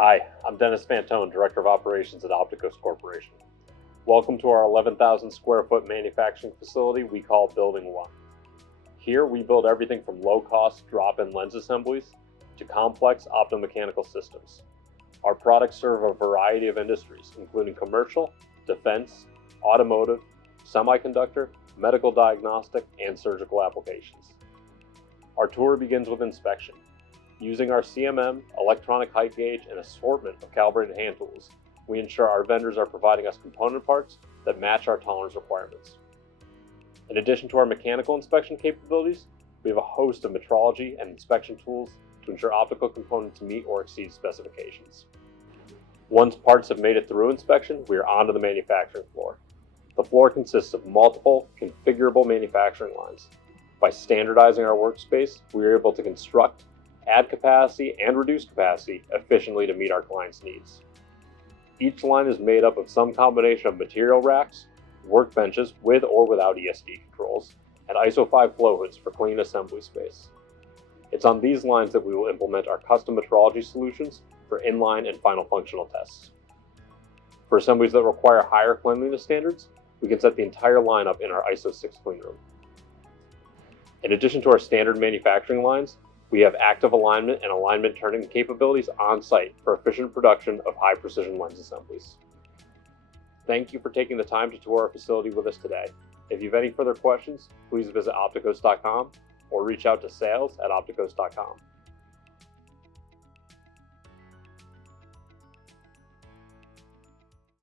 Hi, I'm Dennis Fantone, Director of Operations at Optikos Corporation. Welcome to our 11,000 square foot manufacturing facility we call Building 1. Here we build everything from low-cost drop-in lens assemblies to complex optomechanical systems. Our products serve a variety of industries, including commercial, defense, automotive, semiconductor, medical diagnostic, and surgical applications. Our tour begins with inspection. Using our CMM, electronic height gauge, and assortment of calibrated hand tools, we ensure our vendors are providing us component parts that match our tolerance requirements. In addition to our mechanical inspection capabilities, we have a host of metrology and inspection tools to ensure optical components meet or exceed specifications. Once parts have made it through inspection, we are onto the manufacturing floor. The floor consists of multiple configurable manufacturing lines. By standardizing our workspace, we are able to construct, add capacity, and reduce capacity efficiently to meet our clients' needs. Each line is made up of some combination of material racks, workbenches with or without ESD controls, and ISO 5 flow hoods for clean assembly space. It's on these lines that we will implement our custom metrology solutions for inline and final functional tests. For assemblies that require higher cleanliness standards, we can set the entire lineup in our ISO 6 cleanroom. In addition to our standard manufacturing lines, we have active alignment and alignment turning capabilities on site for efficient production of high precision lens assemblies. Thank you for taking the time to tour our facility with us today. If you have any further questions, please visit optikos.com or reach out to sales@optikos.com.